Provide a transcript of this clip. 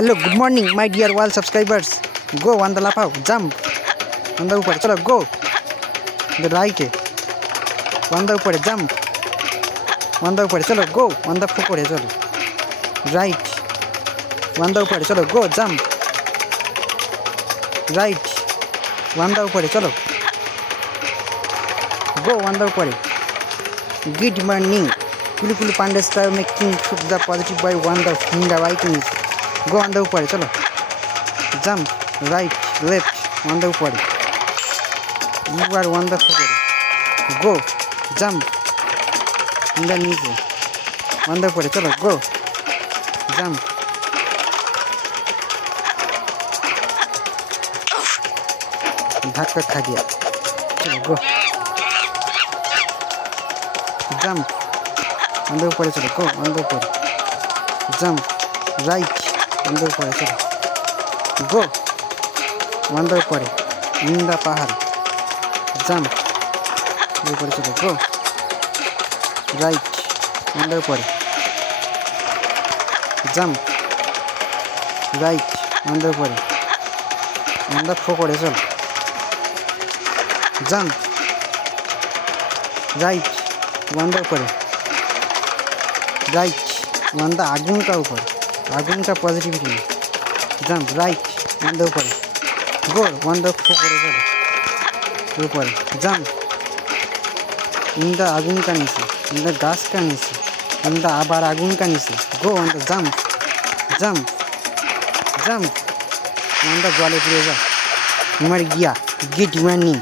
hello good morning my dear all subscribers go on the लाफाओ jump on the ऊपर चलो go the right on the ऊपर jump on the ऊपर चलो go on the ऊपर चलो राइट ऑन द ऊपर चलो go jump right on the ऊपर चलो गो ऑन द ऊपर गुड मॉर्निंग कुलू कुलू Pandey star making foot the positive bye one the finger right news go on the ऊपर चलो jump right left on the ऊपर यू आर ऑन द ऊपर go jump on the नीचे on the ऊपर चलो go jump धक्का खा गया चलो गो जंप ऑन द ऊपर चलो गो ऑन द ऊपर जंप राइट ऑन द ऊपर चलो गो ऑन द ऊपर इन द पहाड़ जंप ऊपर चलो गो राइट ऑन द ऊपर जंप राइट ऑन द ऊपर ऑन द ऊपर चलो जंप राइट ऑन द ऊपर राइट ऑन द आगुन का ऊपर आगुन का पॉजिटिविटी में जंप राइट ऑन द ऊपर गो ऑन द ऊपर जंप इन द आगुन का नीचे इन द घास का नीचे इन द आबार आगुन का नीचे गो on the jump jump jump on the जले पुरे जा मर गया गुड मॉर्निंग